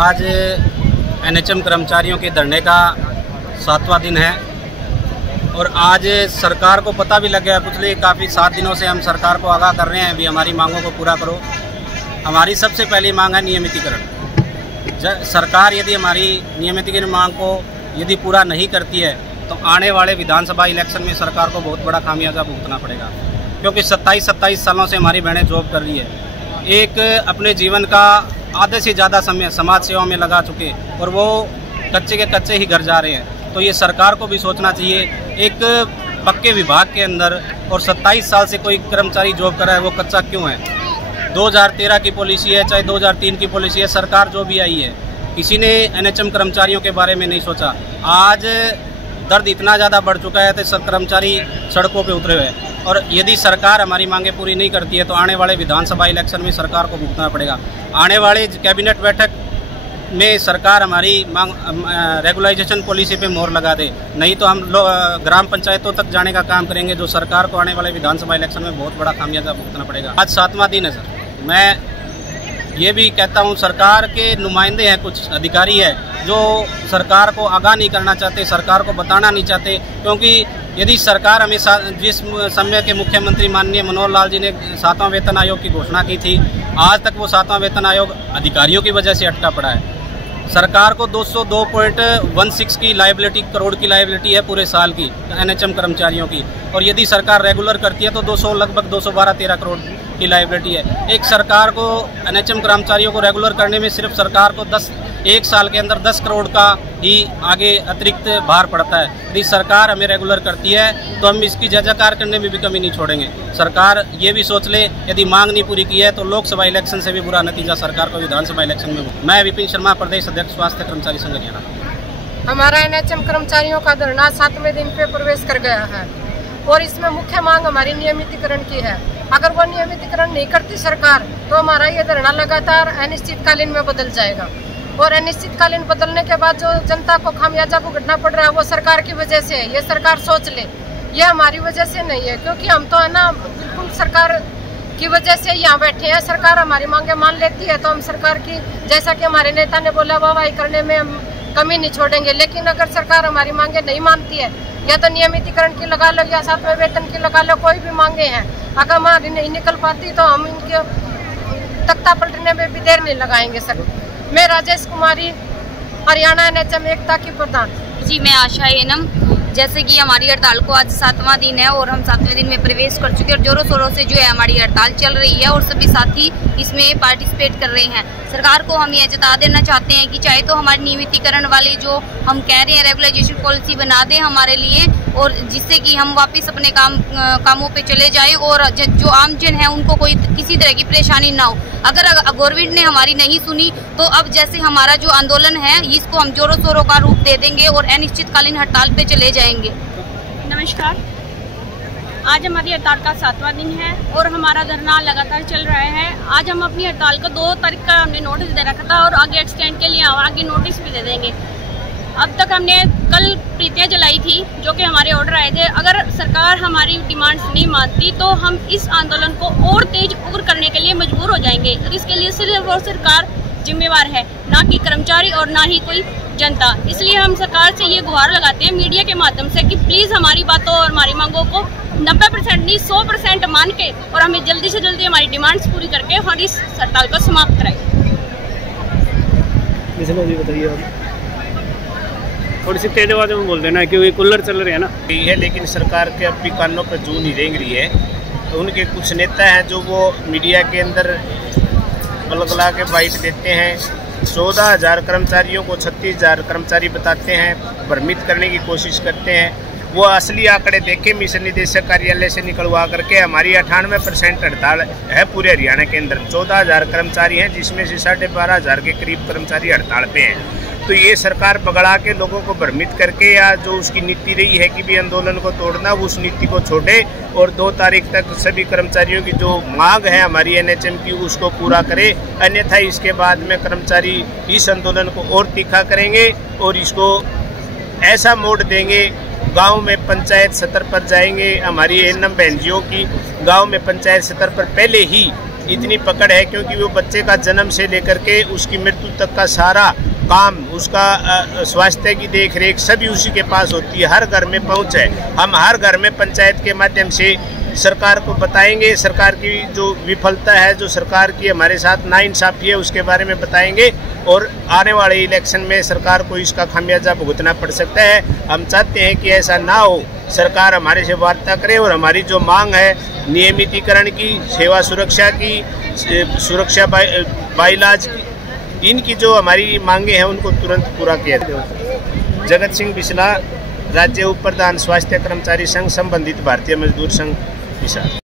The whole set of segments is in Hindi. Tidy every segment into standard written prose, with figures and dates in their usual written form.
आज एनएचएम कर्मचारियों के धरने का 7वां दिन है और आज सरकार को पता भी लग गया। पिछले काफ़ी 7 दिनों से हम सरकार को आगाह कर रहे हैं भी हमारी मांगों को पूरा करो। हमारी सबसे पहली मांग है नियमितीकरण। सरकार यदि हमारी नियमितीकरण मांग को यदि पूरा नहीं करती है तो आने वाले विधानसभा इलेक्शन में सरकार को बहुत बड़ा खामियाजा भुगतना पड़ेगा, क्योंकि 27 सालों से हमारी बहनें जॉब कर रही है। एक अपने जीवन का आधे से ज़्यादा समय समाज सेवा में लगा चुके और वो कच्चे के कच्चे ही घर जा रहे हैं। तो ये सरकार को भी सोचना चाहिए, एक पक्के विभाग के अंदर और 27 साल से कोई कर्मचारी जॉब कर रहा है वो कच्चा क्यों है। 2013 की पॉलिसी है, चाहे 2003 की पॉलिसी है, सरकार जो भी आई है किसी ने एनएचएम कर्मचारियों के बारे में नहीं सोचा। आज दर्द इतना ज़्यादा बढ़ चुका है तो सब कर्मचारी सड़कों पे उतरे हुए हैं और यदि सरकार हमारी मांगें पूरी नहीं करती है तो आने वाले विधानसभा इलेक्शन में सरकार को भुगतना पड़ेगा। आने वाले कैबिनेट बैठक में सरकार हमारी मांग रेगुलाइजेशन पॉलिसी पे मोहर लगा दे, नहीं तो हम ग्राम पंचायतों तक जाने का काम करेंगे, जो सरकार को आने वाले विधानसभा इलेक्शन में बहुत बड़ा खामियाजा भुगतना पड़ेगा। आज 7वां दिन है सर। मैं ये भी कहता हूँ सरकार के नुमाइंदे हैं, कुछ अधिकारी है जो सरकार को आगाह नहीं करना चाहते, सरकार को बताना नहीं चाहते, क्योंकि यदि सरकार हमें जिस समय के मुख्यमंत्री माननीय मनोहर लाल जी ने 7वां वेतन आयोग की घोषणा की थी, आज तक वो 7वां वेतन आयोग अधिकारियों की वजह से अटका पड़ा है। सरकार को 202.16 की लायबिलिटी, करोड़ की लायबिलिटी है पूरे साल की एनएचएम कर्मचारियों की, और यदि सरकार रेगुलर करती है तो लगभग 212-13 करोड़ की लायबिलिटी है। एक सरकार को एनएचएम कर्मचारियों को रेगुलर करने में सिर्फ सरकार को 1 साल के अंदर 10 करोड़ का ही आगे अतिरिक्त भार पड़ता है। यदि सरकार हमें रेगुलर करती है तो हम इसकी जय-जयकार करने में भी कमी नहीं छोड़ेंगे। सरकार ये भी सोच ले, यदि मांग नहीं पूरी की है तो लोकसभा इलेक्शन से भी बुरा नतीजा सरकार को विधानसभा इलेक्शन में हो। मैं विपिन शर्मा, प्रदेश अध्यक्ष स्वास्थ्य कर्मचारी संघ हरियाणा। हमारा एनएचएम कर्मचारियों का धरना 7वें दिन पे प्रवेश कर गया है और इसमें मुख्य मांग हमारी नियमितीकरण की है। अगर वो नियमितीकरण नहीं करती सरकार तो हमारा ये धरना लगातार अनिश्चितकालीन में बदल जाएगा और अनिश्चितकालीन बदलने के बाद जो जनता को खामियाजा भुगतना पड़ रहा है वो सरकार की वजह से है। ये सरकार सोच ले, ये हमारी वजह से नहीं है, क्योंकि हम तो है ना बिल्कुल सरकार की वजह से यहाँ बैठे हैं। सरकार हमारी मांगे मान लेती है तो हम सरकार की, जैसा कि हमारे नेता ने बोला, वाहवाही करने में हम कमी नहीं छोड़ेंगे। लेकिन अगर सरकार हमारी मांगे नहीं मानती है, या तो नियमितीकरण की लगा लो या 7वें वेतन की लगा लो, कोई भी मांगे हैं, अगर हमारी नहीं निकल पाती तो हम इनके तख्ता पलटने में भी देर नहीं लगाएंगे सर। मैं राजेश कुमारी, हरियाणा एनएचएम एकता की प्रधान। जी, मैं आशा एनम। जैसे कि हमारी हड़ताल को आज 7वां दिन है और हम 7वें दिन में प्रवेश कर चुके हैं और जोरों शोरों से जो है हमारी हड़ताल चल रही है और सभी साथी इसमें पार्टिसिपेट कर रहे हैं। सरकार को हम ये जता देना चाहते हैं कि चाहे तो हमारे नियमितीकरण वाले जो हम कह रहे हैं रेगुलाइजेशन पॉलिसी बना दें हमारे लिए, और जिससे कि हम वापस अपने कामों पे चले जाएं और जो आमजन है उनको कोई किसी तरह की परेशानी ना हो। अगर गवर्नमेंट ने हमारी नहीं सुनी तो अब जैसे हमारा जो आंदोलन है इसको हम जोरों शोरों का रूप दे देंगे और अनिश्चितकालीन हड़ताल पे चले जाएंगे। नमस्कार, आज हमारी हड़ताल का 7वां दिन है और हमारा धरना लगातार चल रहा है। आज हम अपनी हड़ताल को 2 तारीख का हमने नोटिस दे रखा था और आगे एक्सटेंड के लिए आगे नोटिस भी दे देंगे। अब तक हमने कल प्रीतियाँ जलाई थी जो कि हमारे ऑर्डर आए थे। अगर सरकार हमारी डिमांड्स नहीं मानती तो हम इस आंदोलन को और तेज उग्र करने के लिए मजबूर हो जाएंगे और इसके लिए सिर्फ और सरकार जिम्मेवार है, ना कि कर्मचारी और ना ही कोई जनता। इसलिए हम सरकार से ये गुहार लगाते हैं मीडिया के माध्यम से कि प्लीज़ हमारी बातों और हमारी मांगों को 90% नहीं 100% मान के और हमें जल्दी से जल्दी हमारी डिमांड्स पूरी करके हमारी इस हड़ताल को समाप्त कराएं। इसलिए जी बताइए आप थोड़ी सी तेज आवाज में बोल देना क्योंकि कूलर चल रहे हैं ना यही है। लेकिन सरकार के अब भी कानों पर जू नहीं रेंग रही है। तो उनके कुछ नेता हैं जो वो मीडिया के अंदर बलगला के बाइट देते हैं। 14,000 कर्मचारियों को 36,000 कर्मचारी बताते हैं, भ्रमित करने की कोशिश करते हैं। वो असली आंकड़े देखे मिशन निदेशक कार्यालय से निकलवा करके हमारी 98% हड़ताल है पूरे हरियाणा के अंदर। 14,000 कर्मचारी हैं जिसमें से 12,500 के करीब कर्मचारी हड़ताल पे हैं। तो ये सरकार पकड़ा के लोगों को भ्रमित करके या जो उसकी नीति रही है कि भी आंदोलन को तोड़ना, उस नीति को छोड़े और 2 तारीख तक सभी कर्मचारियों की जो मांग है हमारी एनएचएम की उसको पूरा करे। अन्यथा इसके बाद में कर्मचारी इस आंदोलन को और तीखा करेंगे और इसको ऐसा मोड़ देंगे। गांव में पंचायत स्तर पर जाएंगे। हमारी एनएम बहनजियों की गांव में पंचायत स्तर पर पहले ही इतनी पकड़ है क्योंकि वो बच्चे का जन्म से लेकर के उसकी मृत्यु तक का सारा काम, उसका स्वास्थ्य की देखरेख सभी उसी के पास होती है। हर घर में पहुंच है। हम हर घर में पंचायत के माध्यम से सरकार को बताएंगे। सरकार की जो विफलता है, जो सरकार की हमारे साथ नाइंसाफी है, उसके बारे में बताएंगे और आने वाले इलेक्शन में सरकार को इसका खामियाजा भुगतना पड़ सकता है। हम चाहते हैं कि ऐसा ना हो। सरकार हमारे से वार्ता करे और हमारी जो मांग है नियमितीकरण की, सेवा सुरक्षा की, सुरक्षा बाइलाज की, इनकी जो हमारी मांगे हैं उनको तुरंत पूरा किया जाए। जगत सिंह बिसला, राज्य उप प्रधान स्वास्थ्य कर्मचारी संघ, संबंधित भारतीय मजदूर संघ विशाल।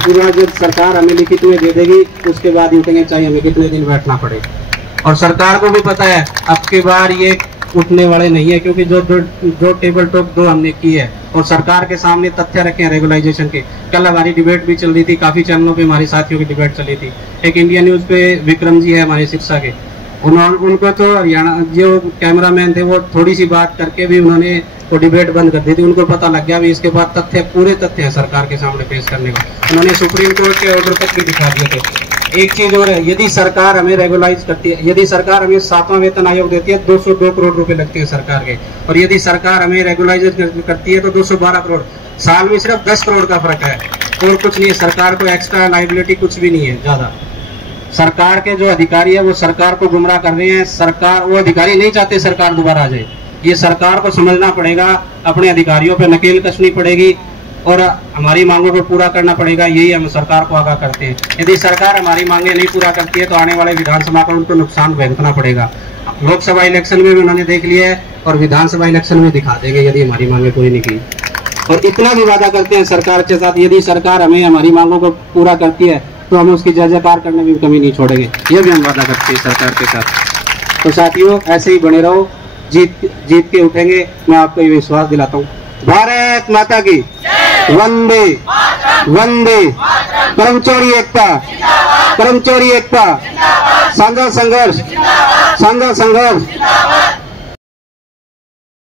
पूरा जब सरकार हमें लिखित में दे देगी उसके बाद रुकेंगे, चाहे हमें कितने दिन बैठना पड़े। और सरकार को भी पता है अब की बार ये उठने वाले नहीं है क्योंकि जो टेबल टॉक जो हमने की है और सरकार के सामने तथ्य रखे हैं रेगुलाइजेशन के। कल हमारी डिबेट भी चल रही थी, काफी चैनलों पे हमारे साथियों की डिबेट चली थी। एक इंडिया न्यूज पे विक्रम जी है हमारे शिक्षा के, उनको तो हरियाणा जो कैमरामैन थे वो थोड़ी सी बात करके भी उन्होंने वो डिबेट बंद कर दी थी। उनको पता लग गया भी इसके बाद तथ्य, पूरे तथ्य है सरकार के सामने पेश करने का। उन्होंने सुप्रीम कोर्ट के ऑर्डर तक भी दिखा दिए थे। एक चीज और है, यदि सरकार हमें रेगुलाइज करती है, यदि सरकार हमें 7वां वेतन आयोग देती है 202 करोड़ रुपए लगते हैं सरकार के, और यदि सरकार हमें रेगुलाइज करती है तो 212 करोड़। साल में सिर्फ 10 करोड़ का फर्क है और कुछ नहीं है। सरकार को एक्स्ट्रा लाइबिलिटी कुछ भी नहीं है ज्यादा। सरकार के जो अधिकारी है वो सरकार को गुमराह कर रहे हैं। सरकार, वो अधिकारी नहीं चाहते सरकार दोबारा आ जाए। ये सरकार को समझना पड़ेगा, अपने अधिकारियों पे नकेल कसनी पड़ेगी और हमारी मांगों को पूरा करना पड़ेगा। यही हम सरकार को आगाह करते हैं। यदि सरकार हमारी मांगे नहीं पूरा करती है तो आने वाले विधानसभा को उनको नुकसान भुगतना पड़ेगा। लोकसभा इलेक्शन में भी उन्होंने देख लिया है और विधानसभा इलेक्शन में दिखा देंगे यदि हमारी मांगे पूरी नहीं की। और इतना भी वादा करते हैं सरकार के साथ, यदि सरकार हमें हमारी मांगों को पूरा करती है तो हम उसकी जय जयकार करने में भी कमी नहीं छोड़ेंगे। ये भी हम वादा करते हैं सरकार के साथ। तो साथियों ऐसे ही बने रहो, जीत के उठेंगे, मैं आपको ये विश्वास दिलाता हूँ। भारत माता की वंदे वंदे। कर्मचारी एकता, कर्मचारी एकता, साझा संघर्ष, साझा संघर्ष।